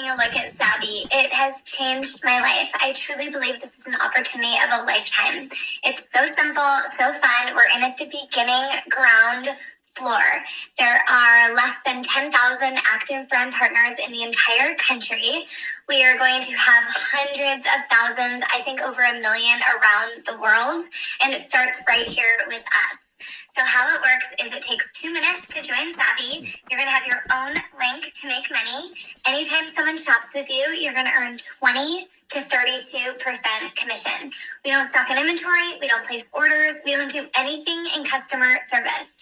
taking a look at Savvi. It has changed my life. I truly believe this is an opportunity of a lifetime. It's so simple, so fun. We're in at the beginning ground floor. There are less than 10,000 active brand partners in the entire country. We are going to have hundreds of thousands, I think over 1 million around the world, and it starts right here with us. So how it works is it takes 2 minutes to join Savvi. You're going to have your own link to make money. Anytime someone shops with you, you're going to earn 20 to 32% commission. We don't stock an inventory. We don't place orders. We don't do anything in customer service.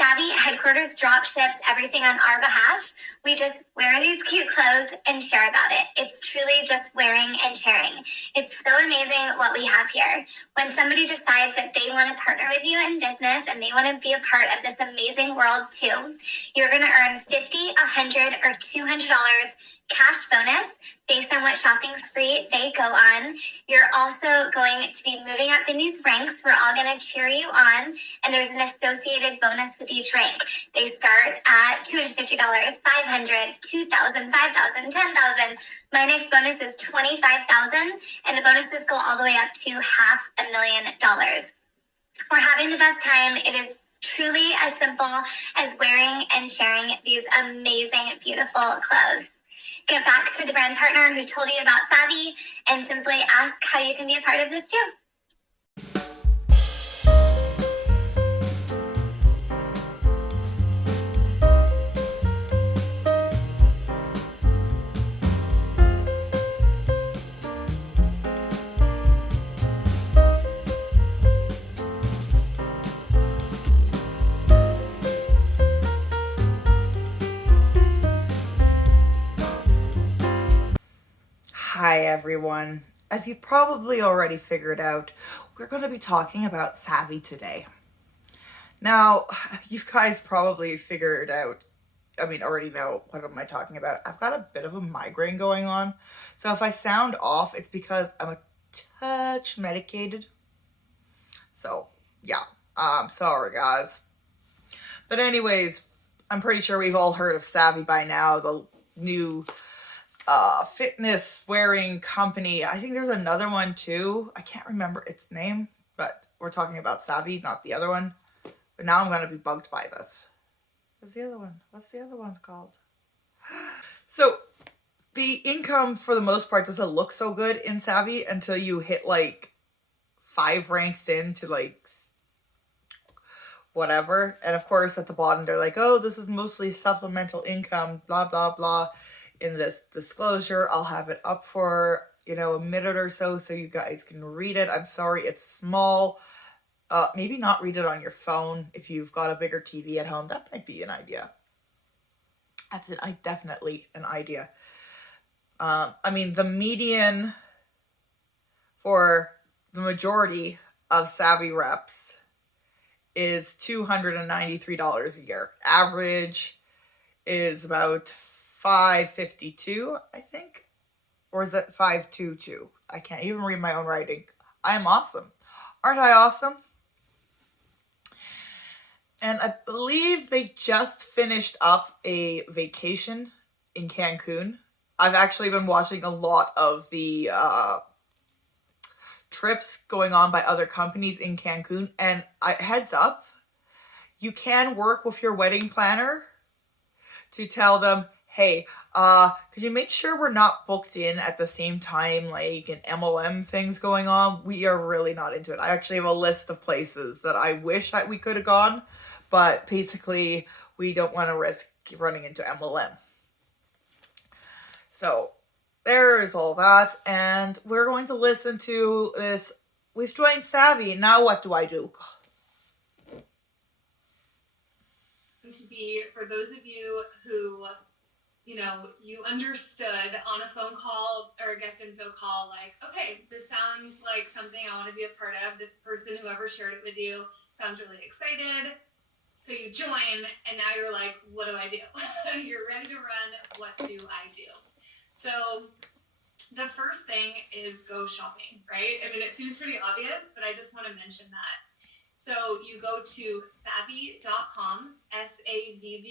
Savvi headquarters drop ships everything on our behalf. We just wear these cute clothes and share about it. It's truly just wearing and sharing. It's so amazing what we have here. When somebody decides that they want to partner with you in business and they want to be a part of this amazing world too, you're going to earn $50, $100, or $200 cash bonus based on what shopping spree they go on. You're also going to be moving up in these ranks. We're all going to cheer you on, and there's an associated bonus with each rank. They start at $250, $500, $2,000, $5,000, $10,000. My next bonus is $25,000, and the bonuses go all the way up to $500,000. We're having the best time. It is truly as simple as wearing and sharing these amazing, beautiful clothes. Get back to the brand partner who told you about Savvi and simply ask how you can be a part of this too. Hi everyone. As you probably already figured out, we're going to be talking about Savvi today. Now, you guys probably figured out, already know what am I talking about. I've got a bit of a migraine going on. So if I sound off, it's because I'm a touch medicated. So, yeah, I'm sorry guys. But anyways, I'm pretty sure we've all heard of Savvi by now, the new fitness wearing company. I think there's another one too. I can't remember its name, but we're talking about Savvi, not the other one. But now I'm going to be bugged by this. What's the other one? What's the other one called? So the income for the most part doesn't look so good in Savvi until you hit like 5 ranks into like whatever. And of course at the bottom they're like, oh, this is mostly supplemental income, blah, blah, blah. In this disclosure, I'll have it up for, a minute or so you guys can read it. I'm sorry, it's small. Maybe not read it on your phone. If you've got a bigger TV at home, that might be an idea. That's definitely an idea. The median for the majority of Savvi reps is $293 a year. Average is about $552, I think, or is that $522? I can't even read my own writing. I'm awesome. Aren't I awesome? And I believe they just finished up a vacation in Cancun. I've actually been watching a lot of the trips going on by other companies in Cancun, and heads up, you can work with your wedding planner to tell them, hey, could you make sure we're not booked in at the same time, like an MLM thing's going on? We are really not into it. I actually have a list of places that I wish we could have gone, but basically we don't want to risk running into MLM. So there's all that, and we're going to listen to this. We've joined Savvi. Now what do I do? To be for those of you who you understood on a phone call or a guest info call, like, okay, this sounds like something I want to be a part of. This person, whoever shared it with you, sounds really excited. So you join, and now you're like, what do I do? You're ready to run. What do I do? So the first thing is go shopping, right? It seems pretty obvious, but I just want to mention that. So you go to savvi.com, SAVVI.com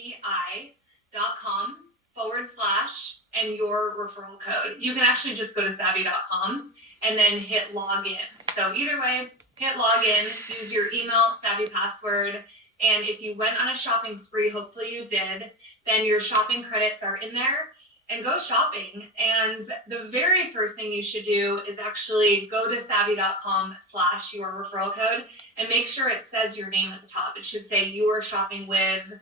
/ and your referral code. You can actually just go to savvi.com and then hit login. So either way, hit login, use your email, Savvi password, and if you went on a shopping spree, hopefully you did, then your shopping credits are in there, and go shopping. And the very first thing you should do is actually go to savvi.com / your referral code and make sure it says your name at the top. It should say you are shopping with,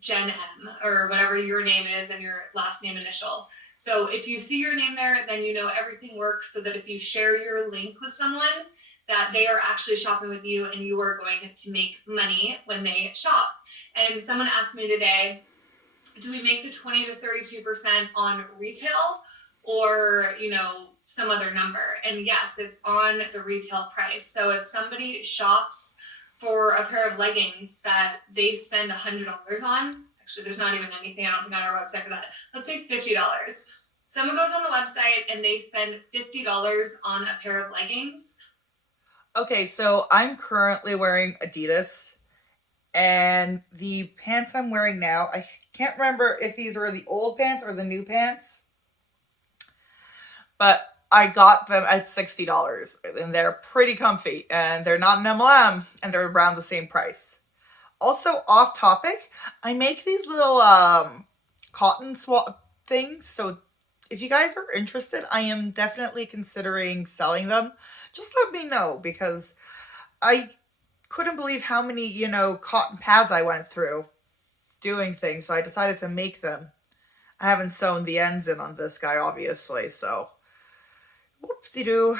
Jen M, or whatever your name is and your last name initial. So if you see your name there, then you know everything works, so that if you share your link with someone, that they are actually shopping with you and you are going to make money when they shop. And someone asked me today, do we make the 20 to 32% on retail or, some other number? And yes, it's on the retail price. So if somebody shops for a pair of leggings that they spend $100 on, actually there's not even anything, I don't think, on our website for that. Let's say $50. Someone goes on the website and they spend $50 on a pair of leggings. Okay, so I'm currently wearing Adidas, and the pants I'm wearing now, I can't remember if these are the old pants or the new pants, but I got them at $60, and they're pretty comfy, and they're not an MLM, and they're around the same price. Also, off topic, I make these little cotton swap things, so if you guys are interested, I am definitely considering selling them. Just let me know, because I couldn't believe how many, cotton pads I went through doing things, so I decided to make them. I haven't sewn the ends in on this guy, obviously, so whoopsie-doo.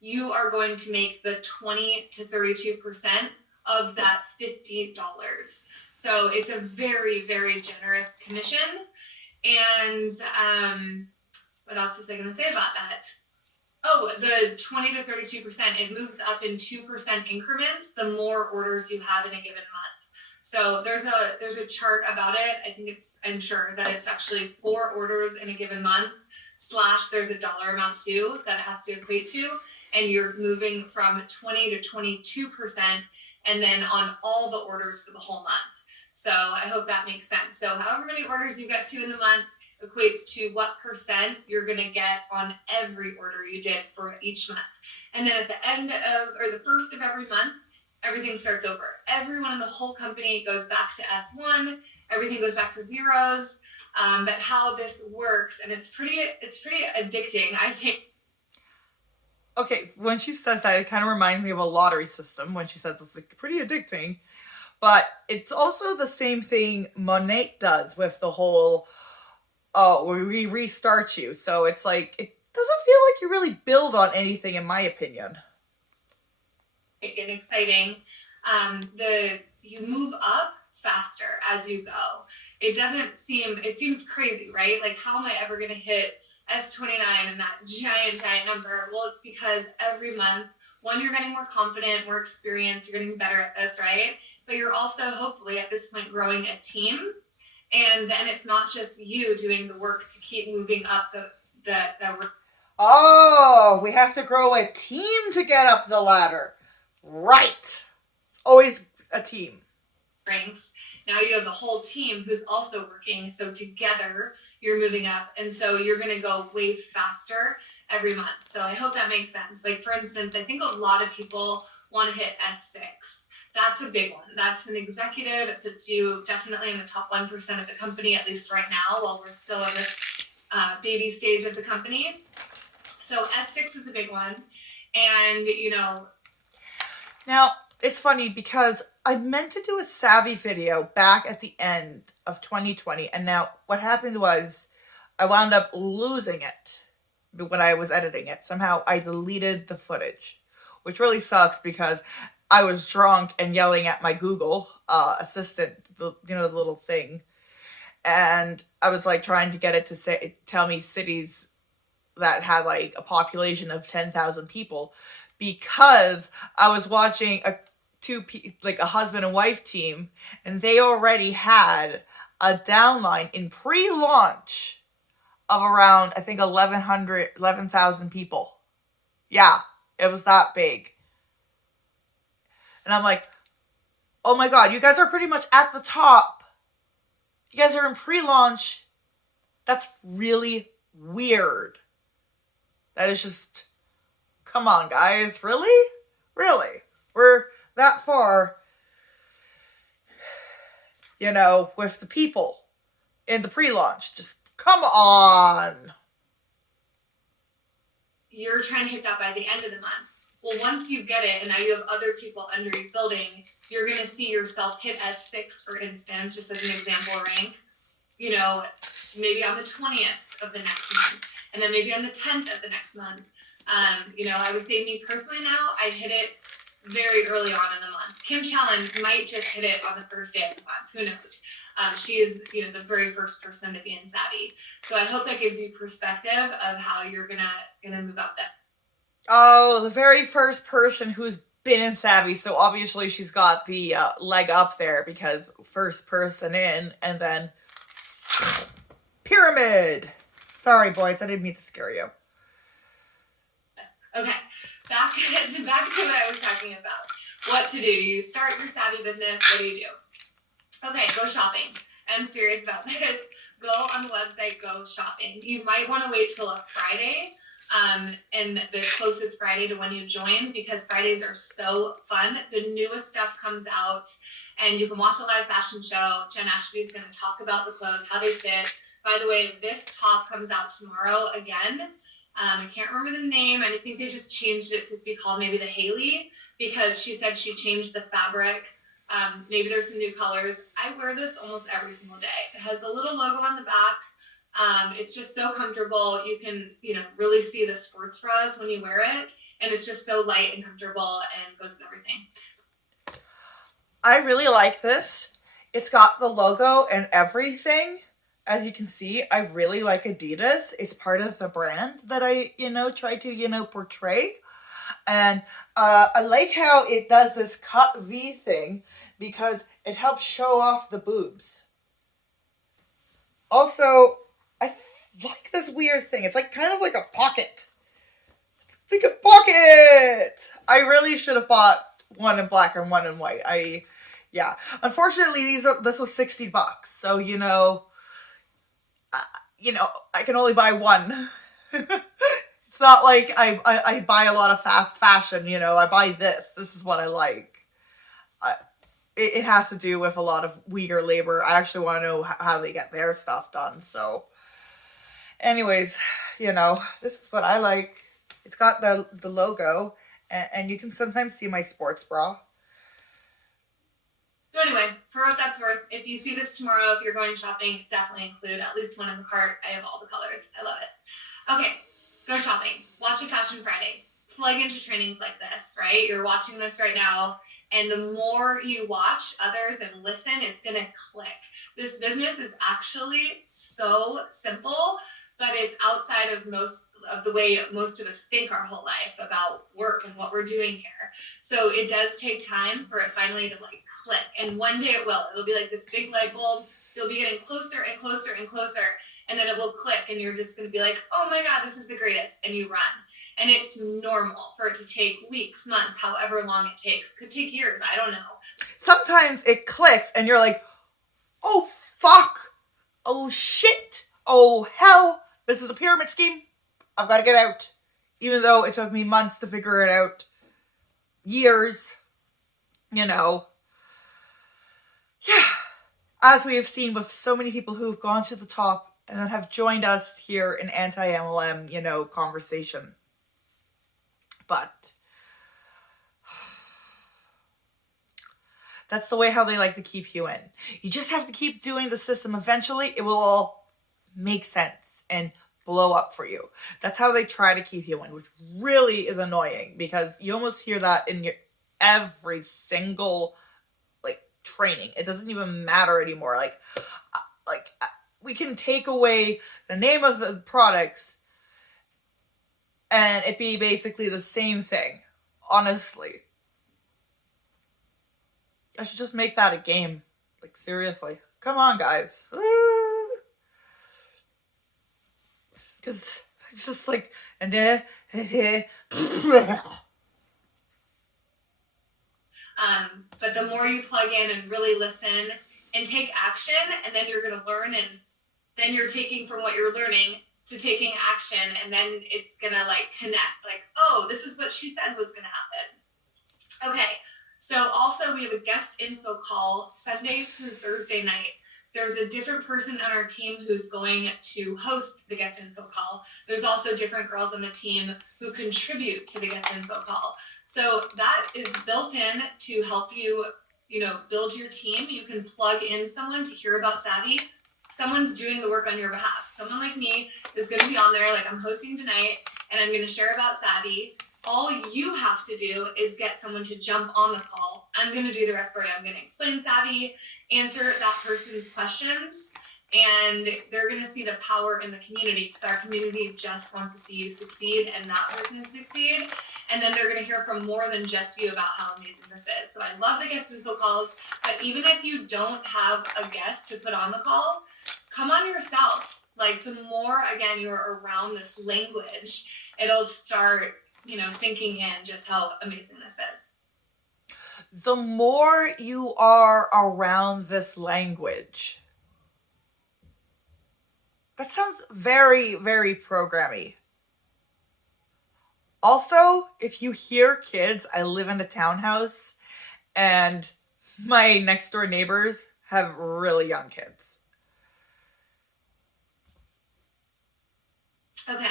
You are going to make the 20 to 32% of that $50. So it's a very, very generous commission. And what else was I going to say about that? Oh, the 20 to 32%, it moves up in 2% increments the more orders you have in a given month. So there's a chart about it. I'm sure that it's actually 4 orders in a given month / there's a dollar amount too that it has to equate to. And you're moving from 20 to 22%, and then on all the orders for the whole month. So I hope that makes sense. So however many orders you get to in the month equates to what percent you're going to get on every order you did for each month. And then at the end of, or the first of every month, everything starts over. Everyone in the whole company goes back to S1. Everything goes back to zeros. But how this works, and it's pretty addicting, I think. Okay, when she says that, it kind of reminds me of a lottery system when she says it's pretty addicting. But it's also the same thing Monet does with the whole, we restart you. So it's like, it doesn't feel like you really build on anything, in my opinion. And exciting. You move up faster as you go. It seems crazy, right? Like, how am I ever going to hit S29 and that giant number? Well, it's because every month, one, you're getting more confident, more experience, you're getting better at this, right? But you're also hopefully at this point growing a team. And then it's not just you doing the work to keep moving up the Oh, we have to grow a team to get up the ladder. Right. It's always a team. Ranks. Now you have the whole team who's also working. So together you're moving up. And so you're going to go way faster every month. So I hope that makes sense. Like, for instance, I think a lot of people want to hit S6. That's a big one. That's an executive. It puts you definitely in the top 1% of the company, at least right now, while we're still in this baby stage of the company. So S6 is a big one. And, Now, it's funny because I meant to do a Savvi video back at the end of 2020. And now what happened was I wound up losing it when I was editing it. Somehow I deleted the footage, which really sucks because I was drunk and yelling at my Google assistant, the little thing. And I was like trying to get it to tell me cities that had like a population of 10,000 people, because I was watching a husband and wife team, and they already had a downline in pre-launch of around, I think, 11,000 people. Yeah, it was that big. And I'm like, Oh my god, you guys are pretty much at the top. You guys are in pre-launch. That's really weird. That is just, come on guys, really? Really? We're that far, you know, with the people in the pre-launch. Just come on. You're trying to hit that by the end of the month. Well, once you get it and now you have other people under you building, you're going to see yourself hit S6, for instance, just as an example rank, you know, maybe on the 20th of the next month, and then maybe on the 10th of the next month. You know, I would say me personally now, I hit it very early on in the month. Kim Challen might just hit it on the first day of the month. Who knows? She is, you know, the very first person to be in Savvy. So I hope that gives you perspective of how you're gonna move up that. Oh, the very first person who's been in Savvy. So obviously she's got the leg up there because first person in, and then pyramid. Sorry, boys, I didn't mean to scare you. Okay, back to what I was talking about. What to do. You start your Savvy business. What do you do? Okay, go shopping. I'm serious about this. Go on the website, go shopping. You might want to wait till a Friday, and the closest Friday to when you join, because Fridays are so fun. The newest stuff comes out, and you can watch a live fashion show. Jen Ashby is going to talk about the clothes, how they fit. By the way, this top comes out tomorrow again. I can't remember the name, and I think they just changed it to be called maybe the Haley, because she said she changed the fabric. Maybe there's some new colors. I wear this almost every single day. It has the little logo on the back. It's just so comfortable. You can, you know, really see the sports bras when you wear it, and it's just so light and comfortable and goes with everything. I really like this. It's got the logo and everything. As you can see, I really like Adidas. It's part of the brand that I, you know, try to, you know, portray. And I like how it does this cut V thing because it helps show off the boobs. Also, I like this weird thing. It's like kind of like a pocket. It's like a pocket. I really should have bought one in black and one in white. Yeah. Unfortunately, this was $60. So, you know, I can only buy one. It's not like I buy a lot of fast fashion, you know. I buy this. This is what I like. It has to do with a lot of Uyghur labor. I actually want to know how they get their stuff done. So, anyways, you know, this is what I like. It's got the logo, and you can sometimes see my sports bra. So anyway, for what that's worth, if you see this tomorrow, if you're going shopping, definitely include at least one in the cart. I have all the colors. I love it. Okay, go shopping. Watch a Fashion Friday. Plug into trainings like this, right? You're watching this right now, and the more you watch others and listen, it's going to click. This business is actually so simple, but it's outside of most of the way most of us think our whole life about work and what we're doing here. So it does take time for it finally to like click. And one day it will. It'll be like this big light bulb. You'll be getting closer and closer and closer. And then it will click and you're just going to be like, oh my God, this is the greatest. And you run. And it's normal for it to take weeks, months, however long it takes. Could take years. I don't know. Sometimes it clicks and you're like, oh, fuck. Oh, shit. Oh, hell. This is a pyramid scheme. I've got to get out. Even though it took me months to figure it out. Years. You know. Yeah. As we have seen with so many people who have gone to the top and then have joined us here in anti-MLM, you know, conversation. But that's the way how they like to keep you in. You just have to keep doing the system. Eventually, it will all make sense and blow up for you. That's how they try to keep you in, which really is annoying because you almost hear that in your every single like training. It doesn't even matter anymore. Like we can take away the name of the products and it be basically the same thing. Honestly. I should just make that a game. Like, seriously. Come on, guys. Because it's just like... But the more you plug in and really listen and take action, and then you're going to learn, and then you're taking from what you're learning to taking action, and then it's going to like connect, like, oh, this is what she said was going to happen. Okay, so also we have a guest info call Sunday through Thursday night. There's a different person on our team who's going to host the guest info call. There's also different girls on the team who contribute to the guest info call. So that is built in to help you, build your team. You can plug in someone to hear about Savvi. Someone's doing the work on your behalf. Someone like me is going to be on there, like I'm hosting tonight, and I'm going to share about Savvi. All you have to do is get someone to jump on the call. I'm going to do the rest for you. I'm going to explain Savvi, answer that person's questions, and they're going to see the power in the community, because our community just wants to see you succeed and that person succeed. And then they're going to hear from more than just you about how amazing this is. So I love the guest info calls, but even if you don't have a guest to put on the call, come on yourself. Like, the more, again, you're around this language, it'll start, sinking in just how amazing this is. The more you are around this language. That sounds very, very programmy. Also, if you hear kids, I live in a townhouse, and my next door neighbors have really young kids. Okay.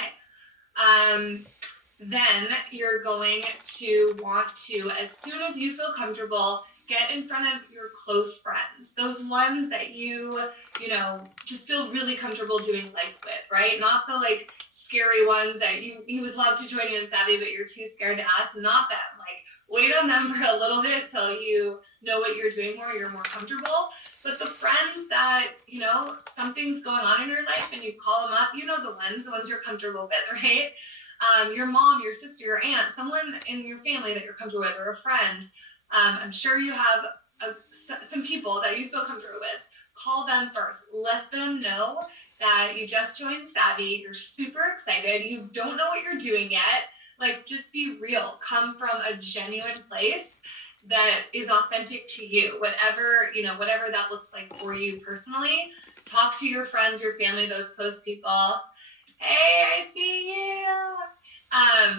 Then you're going to want to, as soon as you feel comfortable, get in front of your close friends. Those ones that you just feel really comfortable doing life with, right? Not the like scary ones that you would love to join you in Savvi, but you're too scared to ask. Not them. Like, wait on them for a little bit till you know what you're doing more, you're more comfortable. But the friends that, something's going on in your life and you call them up, the ones you're comfortable with, right? Your mom, your sister, your aunt, someone in your family that you're comfortable with, or a friend. I'm sure you have some people that you feel comfortable with. Call them first. Let them know that you just joined Savvi. You're super excited. You don't know what you're doing yet. Like, just be real. Come from a genuine place that is authentic to you. Whatever that looks like for you personally. Talk to your friends, your family, those close people. Hey, I see you.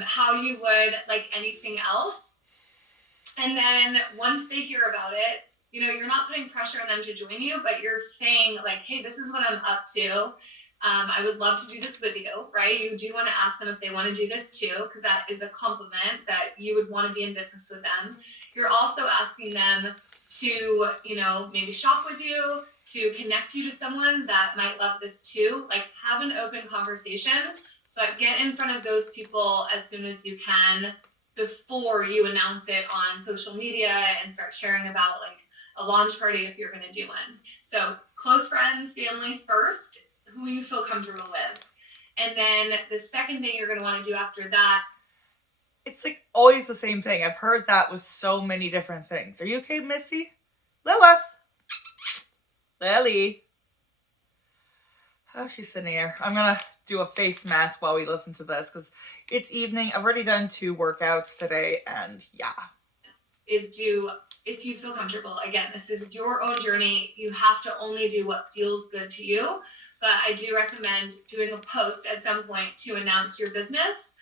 How you would like anything else. And then once they hear about it, you're not putting pressure on them to join you, but you're saying like, hey, this is what I'm up to. I would love to do this with you, right? You do want to ask them if they want to do this too, because that is a compliment that you would want to be in business with them. You're also asking them to, maybe shop with you, to connect you to someone that might love this too. Like, have an open conversation, but get in front of those people as soon as you can before you announce it on social media and start sharing about like a launch party if you're going to do one. So close friends, family first, who you feel comfortable with. And then the second thing you're going to want to do after that. It's like always the same thing. I've heard that with so many different things. Are you okay, Missy? Lilith. Lily. Oh, she's sitting here. I'm going to do a face mask while we listen to this because it's evening. I've already done 2 workouts today, and yeah. If you feel comfortable. Again, this is your own journey. You have to only do what feels good to you. But I do recommend doing a post at some point to announce your business.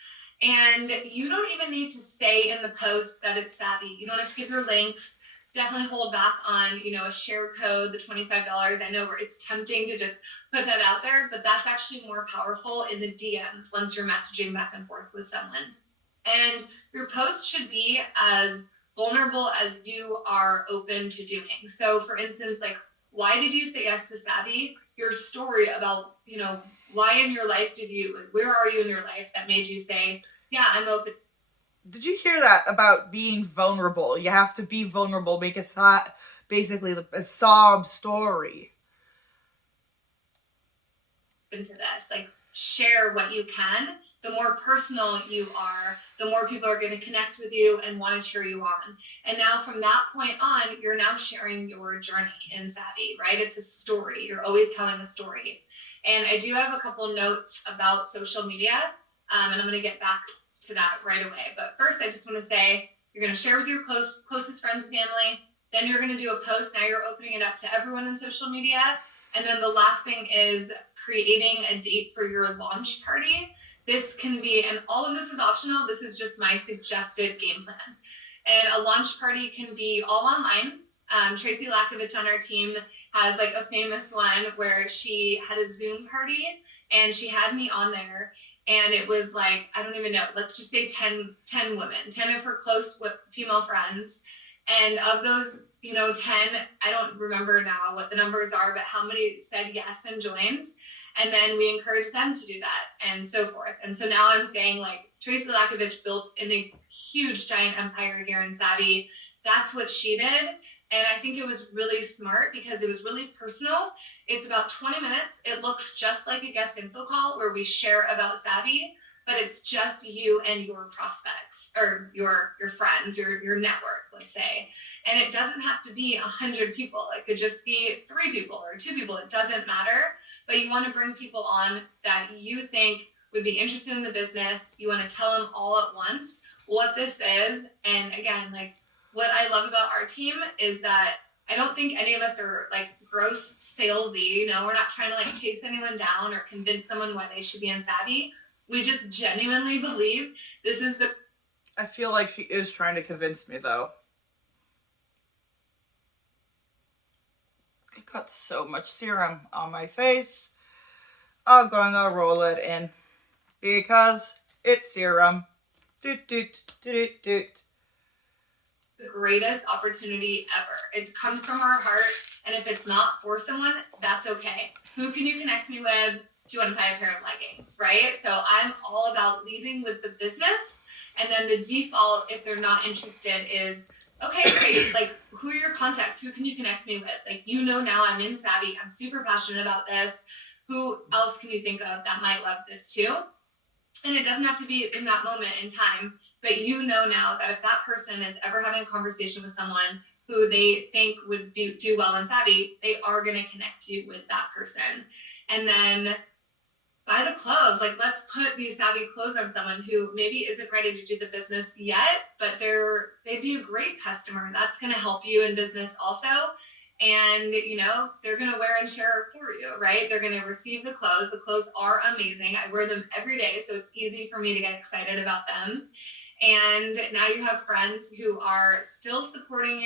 And you don't even need to say in the post that it's Savvi. You don't have to give your links. Definitely hold back on, a share code, the $25. I know it's tempting to just put that out there, but that's actually more powerful in the DMs once you're messaging back and forth with someone. And your post should be as vulnerable as you are open to doing. So for instance, like, why did you say yes to Savvi? Your story about, why in your life where are you in your life that made you say, yeah, I'm open. Did you hear that about being vulnerable? You have to be vulnerable, make basically a sob story. Into this, like, share what you can. The more personal you are, the more people are going to connect with you and want to cheer you on. And now from that point on, you're now sharing your journey in Savvi, right? It's a story. You're always telling a story. And I do have a couple notes about social media, and I'm going to get back to that right away. But first, I just want to say, You're going to share with your closest friends and family. Then you're going to do a post. Now you're opening it up to everyone in social media. And then the last thing is creating a date for your launch party. This can be, and all of this is optional. This is just my suggested game plan. And a launch party can be all online. Tracy Lakovich on our team has like a famous one where she had a Zoom party and she had me on there. And it was like, I don't even know, let's just say 10 women, 10 of her close female friends. And of those, 10, I don't remember now what the numbers are, but how many said yes and joined. And then we encouraged them to do that and so forth. And so now I'm saying like Tracy Lakovich built a huge giant empire here in Savvy. That's what she did. And I think it was really smart because it was really personal. It's about 20 minutes. It looks just like a guest info call where we share about Savvy, but it's just you and your prospects or your friends, your network, let's say. And it doesn't have to be 100 people. It could just be 3 people or 2 people. It doesn't matter. But you want to bring people on that you think would be interested in the business. You want to tell them all at once what this is. And again, like, what I love about our team is that I don't think any of us are like gross salesy. We're not trying to like chase anyone down or convince someone why they should be in Savvy. We just genuinely believe this is the... I feel like she is trying to convince me though. I got so much serum on my face. I'm gonna roll it in because it's serum. Doot, doot, doot, doot. The greatest opportunity ever. It comes from our heart, and if it's not for someone, that's okay. Who can you connect me with? Do you want to buy a pair of leggings, right? So I'm all about leading with the business, and then the default, if they're not interested, is okay, great. Like, who are your contacts? Who can you connect me with? Like, now I'm in Savvy. I'm super passionate about this. Who else can you think of that might love this too? And it doesn't have to be in that moment in time. But now that if that person is ever having a conversation with someone who they think would do well in Savvy, they are going to connect you with that person. And then buy the clothes. Like, let's put these Savvy clothes on someone who maybe isn't ready to do the business yet, but they'd be a great customer. That's going to help you in business also. And, they're going to wear and share for you, right? They're going to receive the clothes. The clothes are amazing. I wear them every day, so it's easy for me to get excited about them. And now you have friends who are still supporting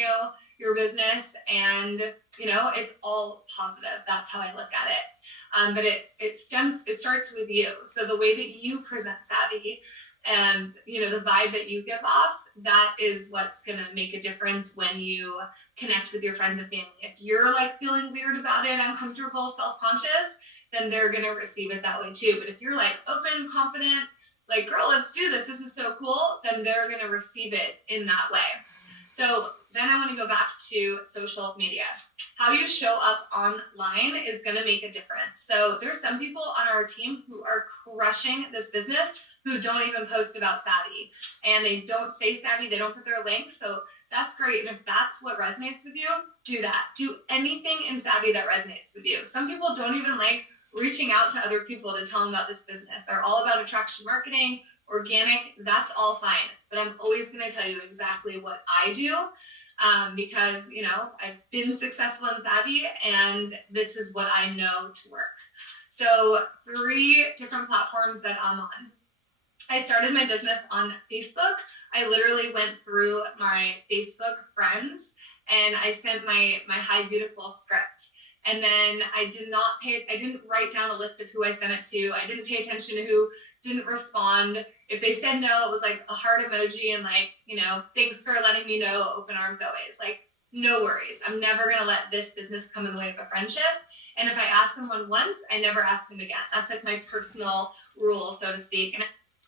your business, and, it's all positive. That's how I look at it. But it starts with you. So the way that you present Savvy and, the vibe that you give off, that is what's going to make a difference when you connect with your friends and family. If you're like feeling weird about it, uncomfortable, self-conscious, then they're going to receive it that way too. But if you're like open, confident, like, girl, let's do this. This is so cool. Then they're going to receive it in that way. So then I want to go back to social media. How you show up online is going to make a difference. So there's some people on our team who are crushing this business who don't even post about Savvy, and they don't say Savvy. They don't put their links. So that's great. And if that's what resonates with you, do that. Do anything in Savvy that resonates with you. Some people don't even like reaching out to other people to tell them about this business. They're all about attraction marketing, organic. That's all fine. But I'm always going to tell you exactly what I do because, I've been successful in Savvy, and this is what I know to work. So 3 different platforms that I'm on. I started my business on Facebook. I literally went through my Facebook friends and I sent my Hi Beautiful script. And then I didn't write down a list of who I sent it to. I didn't pay attention to who didn't respond. If they said no, it was like a heart emoji and like, thanks for letting me know, open arms always. Like, no worries. I'm never going to let this business come in the way of a friendship. And if I ask someone once, I never ask them again. That's like my personal rule, so to speak. And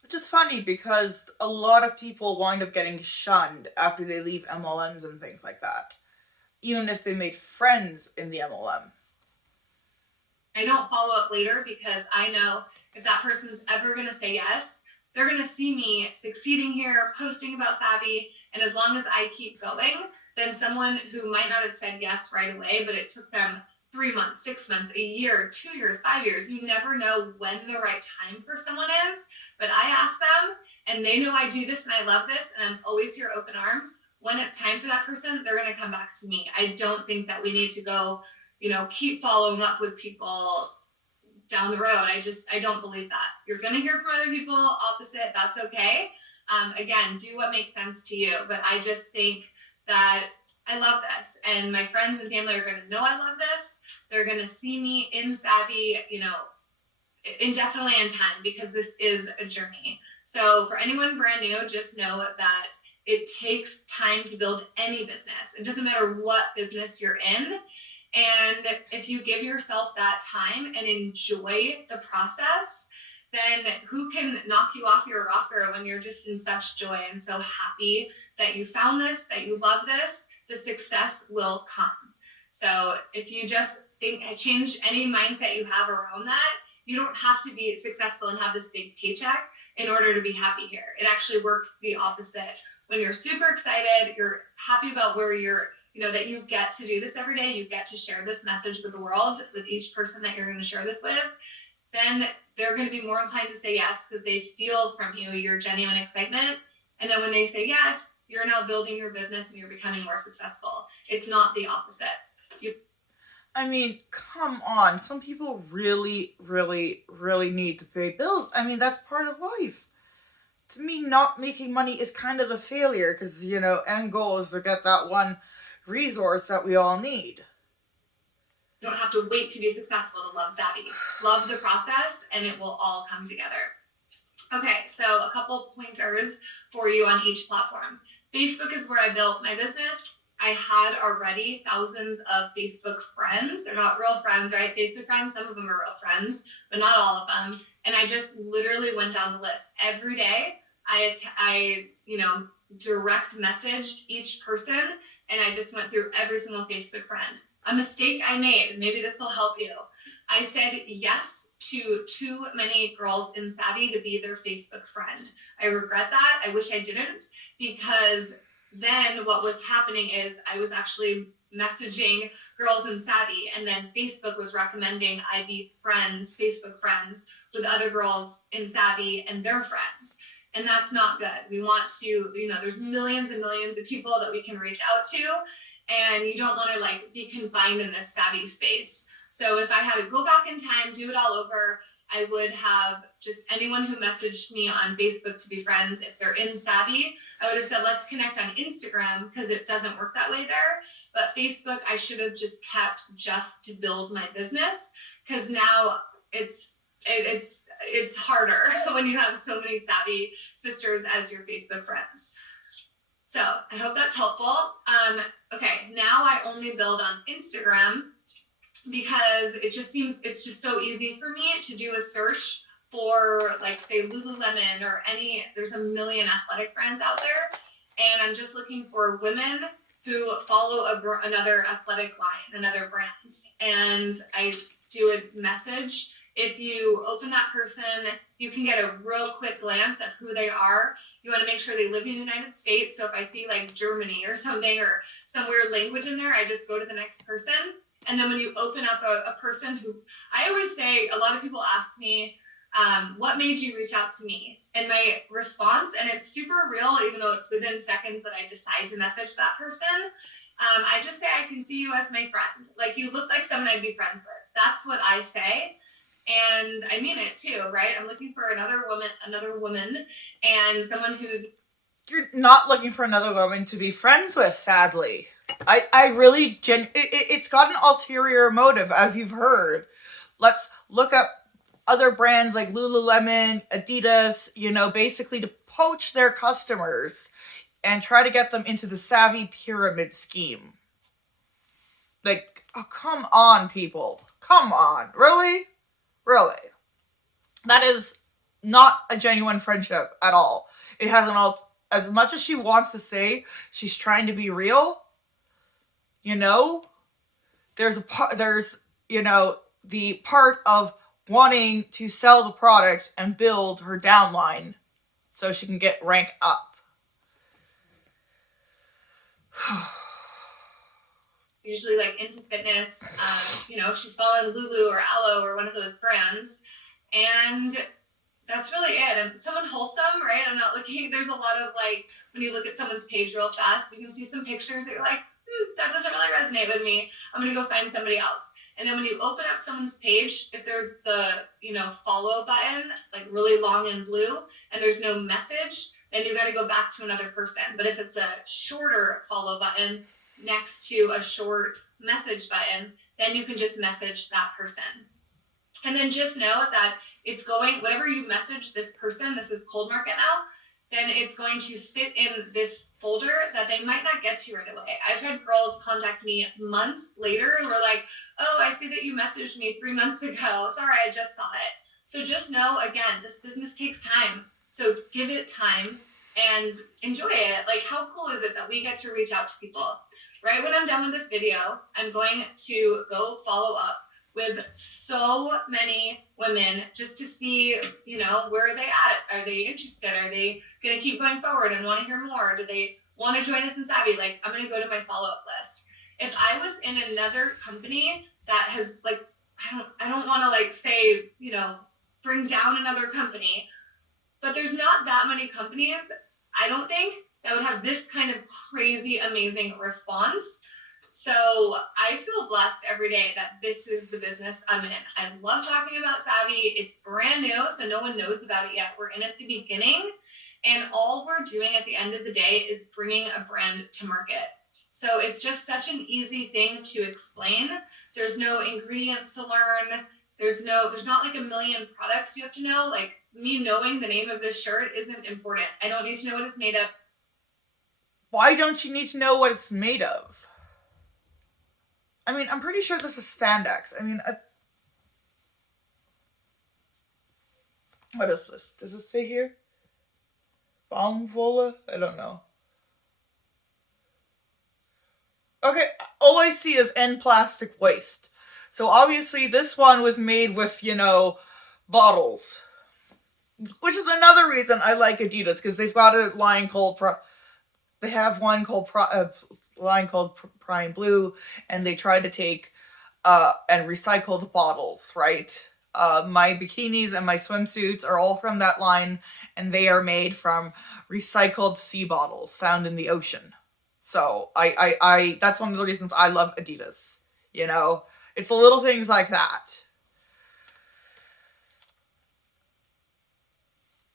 Which is funny because a lot of people wind up getting shunned after they leave MLMs and things like that, even if they made friends in the MLM. I don't follow up later because I know if that person's ever going to say yes, they're going to see me succeeding here, posting about Savvy, and as long as I keep going, then someone who might not have said yes right away, but it took them 3 months, 6 months, a year, 2 years, 5 years. You never know when the right time for someone is. But I ask them, and they know I do this and I love this, and I'm always here open arms. When it's time for that person, they're going to come back to me. I don't think that we need to go, keep following up with people down the road. I don't believe that. You're going to hear from other people opposite. That's okay. Again, do what makes sense to you. But I just think that I love this, and my friends and family are going to know I love this. They're going to see me in Savvi, indefinitely in time, because this is a journey. So for anyone brand new, just know that it takes time to build any business. It doesn't matter what business you're in. And if you give yourself that time and enjoy the process, then who can knock you off your rocker when you're just in such joy and so happy that you found this, that you love this, the success will come. So if you just change any mindset you have around that, you don't have to be successful and have this big paycheck in order to be happy here. It actually works the opposite. When you're super excited, you're happy about where you're, that you get to do this every day, you get to share this message with the world, with each person that you're going to share this with, then they're going to be more inclined to say yes because they feel from you your genuine excitement. And then when they say yes, you're now building your business and you're becoming more successful. It's not the opposite. I mean, come on. Some people really, really, really need to pay bills. I mean, that's part of life. To me, not making money is kind of the failure because, end goal is to get that one resource that we all need. You don't have to wait to be successful to love Savvi. Love the process and it will all come together. Okay, so a couple pointers for you on each platform. Facebook is where I built my business. I had already thousands of Facebook friends. They're not real friends, right? Facebook friends, some of them are real friends, but not all of them. And I just literally went down the list. Every day, I direct messaged each person, and I just went through every single Facebook friend. A mistake I made, maybe this will help you. I said yes to too many girls in Savvi to be their Facebook friend. I regret that. I wish I didn't, because then what was happening is I was actually messaging girls in Savvi, and then Facebook was recommending I be Facebook friends with other girls in Savvi and their friends. And that's not good. We want to, there's millions and millions of people that we can reach out to, and you don't want to be confined in this Savvi space. So if I had to go back in time, do it all over, I would have just anyone who messaged me on Facebook to be friends. If they're in Savvi, I would have said, let's connect on Instagram because it doesn't work that way there. But Facebook, I should have just kept just to build my business, because now it's harder when you have so many Savvi sisters as your Facebook friends. So I hope that's helpful. Okay, now I only build on Instagram because it's just so easy for me to do a search for, say, Lululemon or there's a million athletic brands out there. And I'm just looking for women who follow another athletic line, another brand. And I do a message. If you open that person, you can get a real quick glance of who they are. You want to make sure they live in the United States. So if I see Germany or something or some weird language in there, I just go to the next person. And then when you open up a person who, I always say, a lot of people ask me, what made you reach out to me? And my response, and it's super real, even though it's within seconds that I decide to message that person, I just say, I can see you as my friend. You look like someone I'd be friends with. That's what I say. And I mean it too, right? I'm looking for another woman, and someone who's... You're not looking for another woman to be friends with, sadly. I really, it's got an ulterior motive, as you've heard. Let's look up other brands like Lululemon, Adidas, basically to poach their customers and try to get them into the Savvi pyramid scheme. Oh, come on, people. Come on. Really? Really. That is not a genuine friendship at all. It has as much as she wants to say she's trying to be real, there's the part of wanting to sell the product and build her downline so she can get rank up. usually like into fitness. You know, she's following Lulu or Aloe or one of those brands. And that's really it. And someone wholesome, right? I'm not looking, there's a lot of like, when you look at someone's page real fast, you can see some pictures that you're like, that doesn't really resonate with me. I'm going to go find somebody else. And then when you open up someone's page, if there's the, you know, follow button, like really long and blue, and there's no message, then you got to go back to another person. But if it's a shorter follow button next to a short message button, then you can just message that person. And then just know that it's going, whatever you message this person, this is cold market now, then it's going to sit in this folder that they might not get to right away. I've had girls contact me months later and were like, oh, I see that you messaged me 3 months ago. Sorry, I just saw it. So just know, again, this business takes time. So give it time and enjoy it. Like, how cool is it that we get to reach out to people? Right when I'm done with this video, I'm going to go follow up with so many women just to see, you know, where are they at? Are they interested? Are they going to keep going forward and want to hear more? Do they want to join us in Savvi? Like, I'm going to go to my follow-up list. If I was in another company that has like, I don't want to like say, you know, bring down another company, but there's not that many companies, I don't think, that would have this kind of crazy, amazing response. So I feel blessed every day that this is the business I'm in. I love talking about Savvi. It's brand new, so no one knows about it yet. We're in at the beginning, and all we're doing at the end of the day is bringing a brand to market. So it's just such an easy thing to explain. There's no ingredients to learn. There's not like a million products you have to know. Like, me knowing the name of this shirt isn't important. I don't need to know what it's made of. Why don't you need to know what it's made of? I mean, I'm pretty sure this is spandex. I mean, what is this? Does it say here? Baumwolle? I don't know. Okay, all I see is end plastic waste. So obviously this one was made with, you know, bottles. Which is another reason I like Adidas, because they've got a line called they have one called line called Prime Blue, and they try to take and recycle the bottles, right? My bikinis and my swimsuits are all from that line, and they are made from recycled sea bottles found in the ocean. So I that's one of the reasons I love Adidas. You know, it's the little things like that.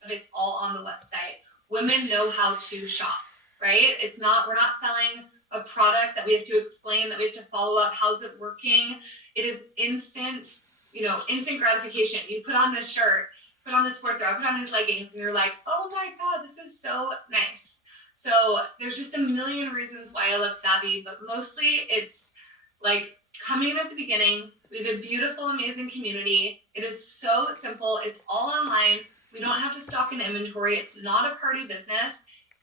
It's all on the website. Women know how to shop, right? We're not selling a product that we have to explain, that we have to follow up. How's it working? It is instant gratification. You put on this shirt, put on this sportswear, put on these leggings, and you're like, oh my God, this is so nice. So there's just a million reasons why I love Savvi, but mostly it's like coming in at the beginning. We have a beautiful, amazing community. It is so simple. It's all online. We don't have to stock an inventory. It's not a party business.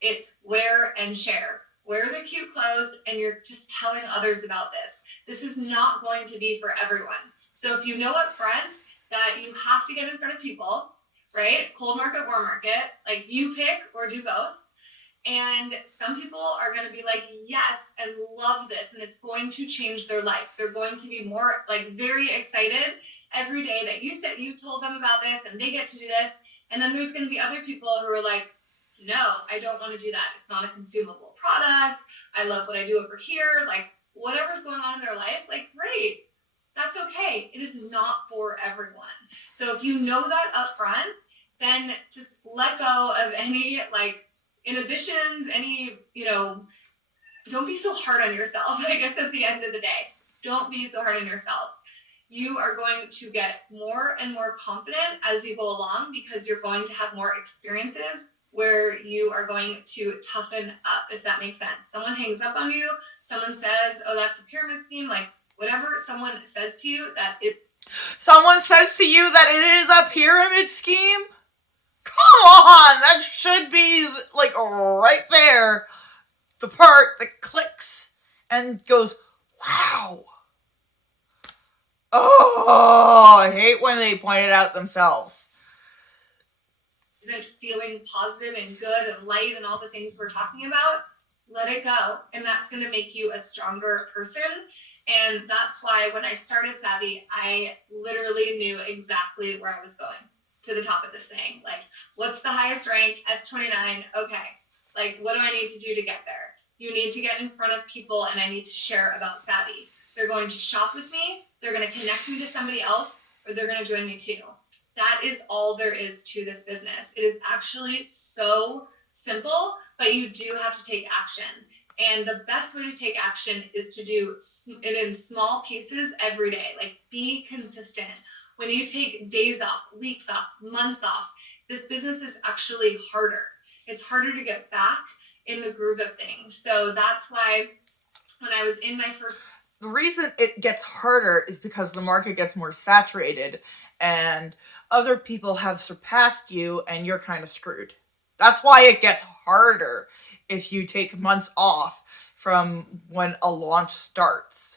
It's wear and share. Wear the cute clothes, and you're just telling others about this. This is not going to be for everyone. So if you know up front that you have to get in front of people, right? Cold market, warm market, like you pick or do both. And some people are going to be like, yes, and love this. And it's going to change their life. They're going to be more like very excited every day that you told them about this and they get to do this. And then there's going to be other people who are like, no, I don't want to do that. It's not a consumable product. I love what I do over here. Like, whatever's going on in their life, like, great. That's okay. It is not for everyone. So if you know that up front, then just let go of any like inhibitions, any, don't be so hard on yourself. I guess at the end of the day, don't be so hard on yourself. You are going to get more and more confident as you go along because you're going to have more experiences where you are going to toughen up, if that makes sense. Someone hangs up on you, someone says, oh, that's a pyramid scheme, like whatever someone says to you Someone says to you that it is a pyramid scheme? Come on, that should be like right there. The part that clicks and goes, wow. Oh, I hate when they point it out themselves. Isn't feeling positive and good and light and all the things we're talking about, let it go. And that's going to make you a stronger person. And that's why when I started Savvi, I literally knew exactly where I was going, to the top of this thing. Like, what's the highest rank? S29. Okay. Like, what do I need to do to get there? You need to get in front of people, and I need to share about Savvi. They're going to shop with me, they're going to connect me to somebody else, or they're going to join me too. That is all there is to this business. It is actually so simple, but you do have to take action. And the best way to take action is to do it in small pieces every day. Like, be consistent. When you take days off, weeks off, months off, this business is actually harder. It's harder to get back in the groove of things. So that's why when I was in my first... The reason it gets harder is because the market gets more saturated and other people have surpassed you and you're kind of screwed. That's why it gets harder if you take months off from when a launch starts.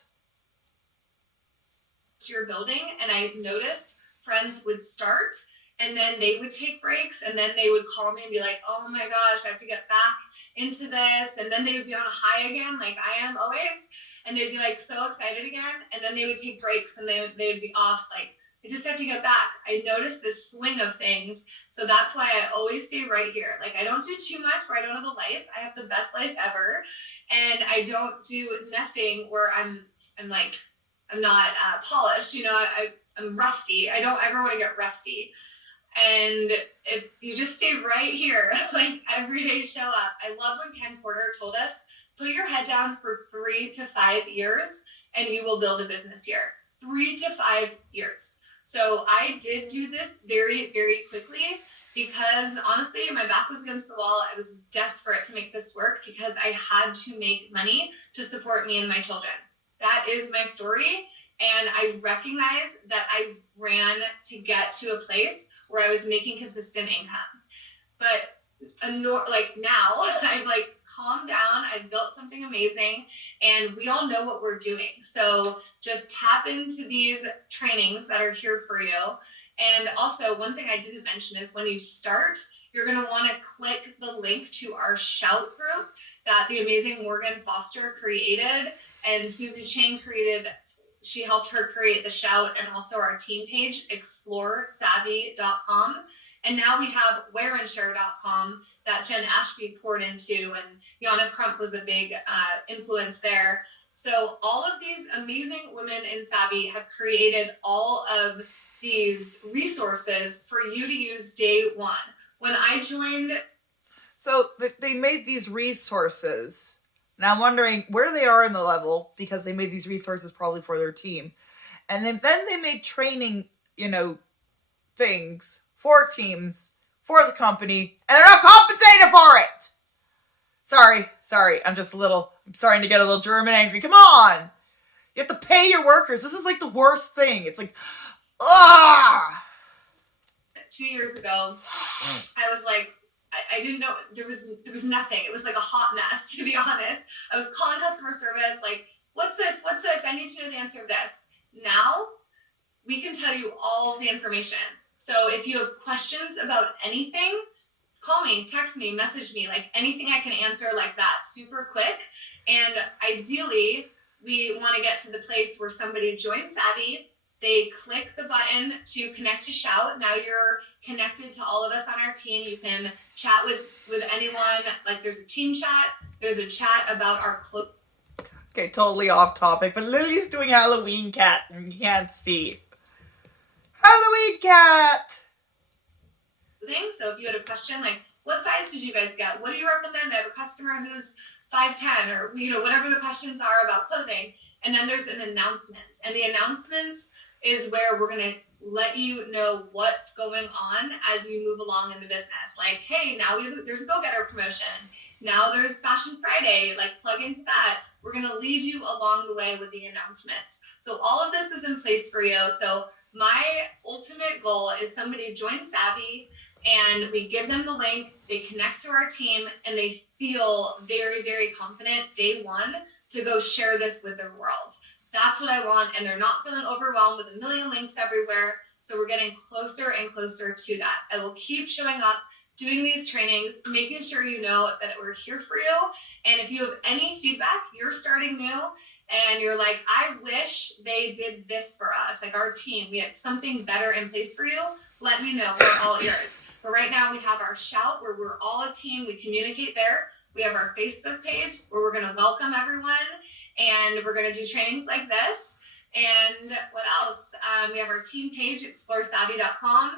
Your building, and I noticed friends would start and then they would take breaks and then they would call me and be like, oh my gosh, I have to get back into this. And then they would be on a high again, like I am always. And they'd be like so excited again. And then they would take breaks and they would be off. Like, I just have to get back. I noticed this swing of things. So that's why I always stay right here. Like, I don't do too much where I don't have a life. I have the best life ever. And I don't do nothing where I'm not polished. You know, I'm rusty. I don't ever want to get rusty. And if you just stay right here, like every day show up. I love when Ken Porter told us, put your head down for 3 to 5 years and you will build a business here. 3 to 5 years. So I did do this very, very quickly because honestly, my back was against the wall. I was desperate to make this work because I had to make money to support me and my children. That is my story. And I recognize that I ran to get to a place where I was making consistent income. But like now, I'm like, calm down. I've built something amazing and we all know what we're doing. So just tap into these trainings that are here for you. And also one thing I didn't mention is when you start, you're going to want to click the link to our Shout group that the amazing Morgan Foster created and Susie Chang created. She helped her create the Shout and also our team page, exploresavvi.com. And now we have wearandshare.com that Jen Ashby poured into, and Yana Crump was a big influence there. So all of these amazing women in Savvi have created all of these resources for you to use day one. When I joined... So they made these resources. Now I'm wondering where they are in the level because they made these resources probably for their team. And then they made training, things for teams, for the company, and they're not compensated for it. Sorry, I'm starting to get a little German angry. Come on. You have to pay your workers. This is like the worst thing. It's like, 2 years ago, I was like, I didn't know, there was nothing. It was like a hot mess, to be honest. I was calling customer service, like, what's this? I need to know the answer of this. Now, we can tell you all the information. So if you have questions about anything, call me, text me, message me, like anything I can answer like that super quick. And ideally, we want to get to the place where somebody joins Savvi, they click the button to connect to Shout. Now you're connected to all of us on our team. You can chat with anyone. Like there's a team chat. There's a chat about our clothes. Okay, totally off topic, but Lily's doing Halloween cat and you can't see. Halloween cat! So if you had a question, like, what size did you guys get? What do you recommend? I have a customer who's 5'10", or, whatever the questions are about clothing. And then there's an announcements. And the announcements is where we're going to let you know what's going on as you move along in the business. Like, hey, now there's a go-getter promotion. Now there's Fashion Friday. Like, plug into that. We're going to lead you along the way with the announcements. So all of this is in place for you. So my ultimate goal is somebody joins Savvi and we give them the link, they connect to our team, and they feel very, very confident day one to go share this with their world. That's what I want, and they're not feeling overwhelmed with a million links everywhere. So we're getting closer and closer to that. I will keep showing up doing these trainings, making sure you know that we're here for you. And if you have any feedback, you're starting new and you're like, I wish they did this for us, like our team, we had something better in place for you, let me know. We're all ears. But right now we have our Shout where we're all a team. We communicate there. We have our Facebook page where we're going to welcome everyone and we're going to do trainings like this. And what else? We have our team page, exploresavvy.com.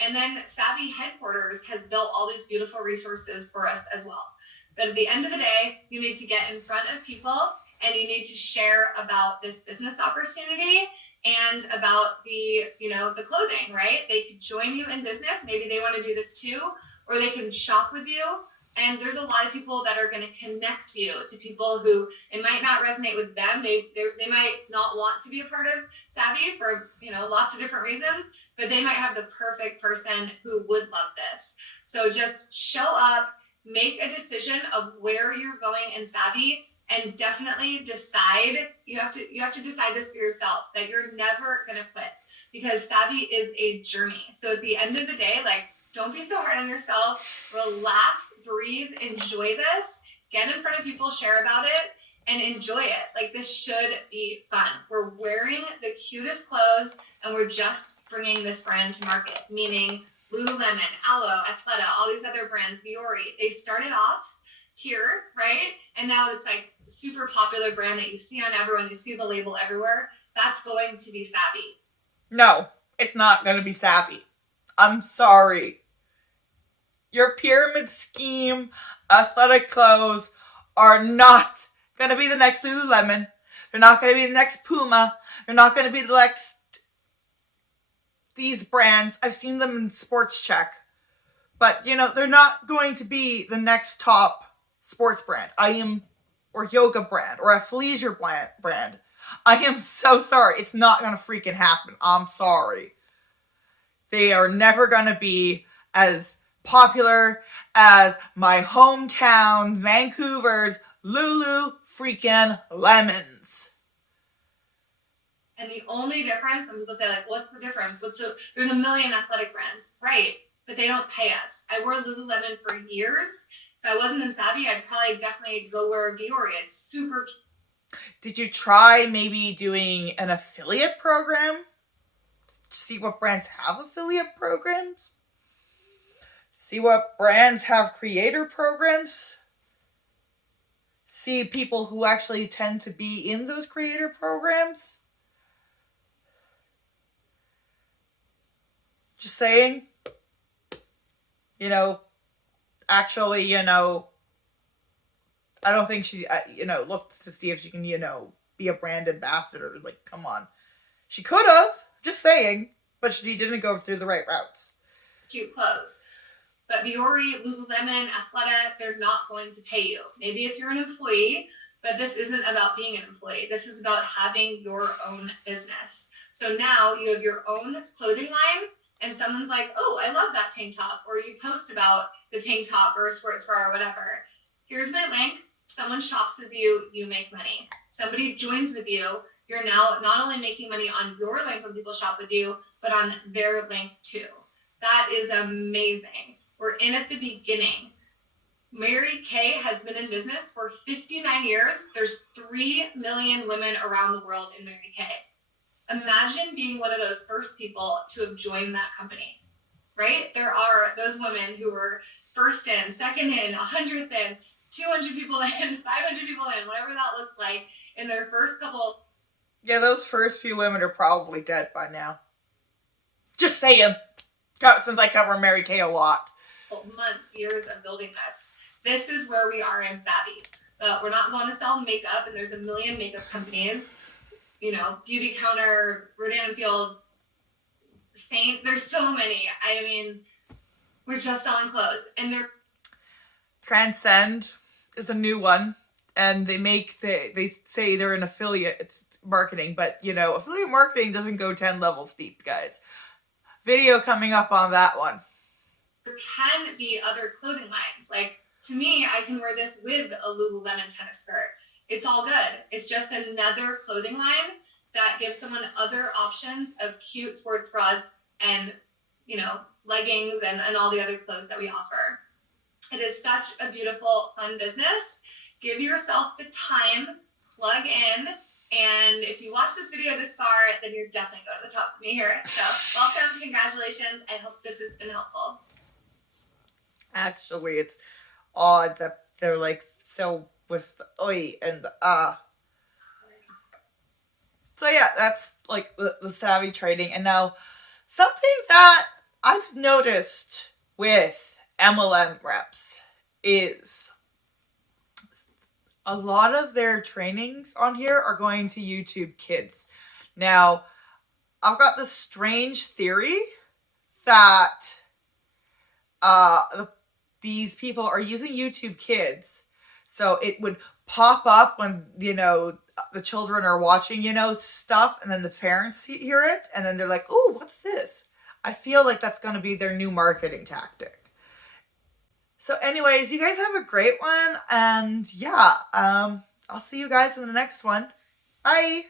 And then Savvy Headquarters has built all these beautiful resources for us as well. But at the end of the day, you need to get in front of people and you need to share about this business opportunity and about the clothing, right? They could join you in business. Maybe they want to do this too, or they can shop with you. And there's a lot of people that are going to connect you to people who it might not resonate with them. They might not want to be a part of Savvy for, lots of different reasons, but they might have the perfect person who would love this. So just show up, make a decision of where you're going in Savvy, and definitely decide. You have to decide this for yourself, that you're never going to quit, because Savvy is a journey. So at the end of the day, don't be so hard on yourself. Relax, breathe, enjoy this. Get in front of people, share about it, and enjoy it. This should be fun. We're wearing the cutest clothes, and we're just bringing this brand to market, meaning Lululemon, Alo, Athleta, all these other brands, Viore. They started off here, right? And now it's super popular brand that you see on everyone. You see the label everywhere. That's going to be Savvy. No, it's not going to be Savvy. I'm sorry. Your pyramid scheme athletic clothes are not going to be the next Lululemon. They're not going to be the next Puma. They're not going to be the next these brands. I've seen them in Sports Check. But, they're not going to be the next top sports brand. Or yoga brand, or athleisure brand. I am so sorry. It's not going to freaking happen. I'm sorry. They are never going to be as popular as my hometown, Vancouver's Lulu freaking Lemons. And the only difference, and people say, what's the difference? There's a million athletic brands, right? But they don't pay us. I wore Lululemon for years. If I wasn't in Savvy, I'd probably definitely go wear a Viore. It's super cute. Did you try maybe doing an affiliate program? See what brands have affiliate programs? See what brands have creator programs? See people who actually tend to be in those creator programs? Just saying. Actually, I don't think she, looked to see if she can, be a brand ambassador. Come on. She could have, just saying, but she didn't go through the right routes. Cute clothes. But Viore, Lululemon, Athleta, they're not going to pay you. Maybe if you're an employee, but this isn't about being an employee. This is about having your own business. So now you have your own clothing line, and someone's like, oh, I love that tank top. Or you post about the tank top or a sports bra or whatever. Here's my link. Someone shops with you, you make money. Somebody joins with you. You're now not only making money on your link when people shop with you, but on their link too. That is amazing. We're in at the beginning. Mary Kay has been in business for 59 years. There's 3 million women around the world in Mary Kay. Imagine being one of those first people to have joined that company, right? There are those women who were first in, second in, 100th in, 200 people in, 500 people in, whatever that looks like, in their first couple. Yeah, those first few women are probably dead by now. Just saying. Since I cover Mary Kay a lot. Months, years of building this. This is where we are in Savvy. We're not going to sell makeup, and there's a million makeup companies. Beauty Counter, Rodan & Fields, Saint. There's so many. I mean, we're just selling clothes, and they're. Transcend is a new one, and they say they're an affiliate marketing, but affiliate marketing doesn't go 10 levels deep, guys. Video coming up on that one. There can be other clothing lines. To me, I can wear this with a Lululemon tennis skirt. It's all good. It's just another clothing line that gives someone other options of cute sports bras and leggings and all the other clothes that we offer. It is such a beautiful, fun business. Give yourself the time, plug in, and if you watch this video this far, then you're definitely going to the top of me here. So welcome, congratulations. I hope this has been helpful. Actually, it's odd that they're like so with the oi and the ah. So yeah, that's like the savvy trading. And now something that I've noticed with MLM reps is a lot of their trainings on here are going to YouTube Kids. Now, I've got this strange theory that these people are using YouTube Kids, so it would pop up when, the children are watching, stuff, and then the parents hear it, and then they're like, "Oh, what's this?" I feel like that's going to be their new marketing tactic. So anyways, you guys have a great one, and yeah, I'll see you guys in the next one. Bye!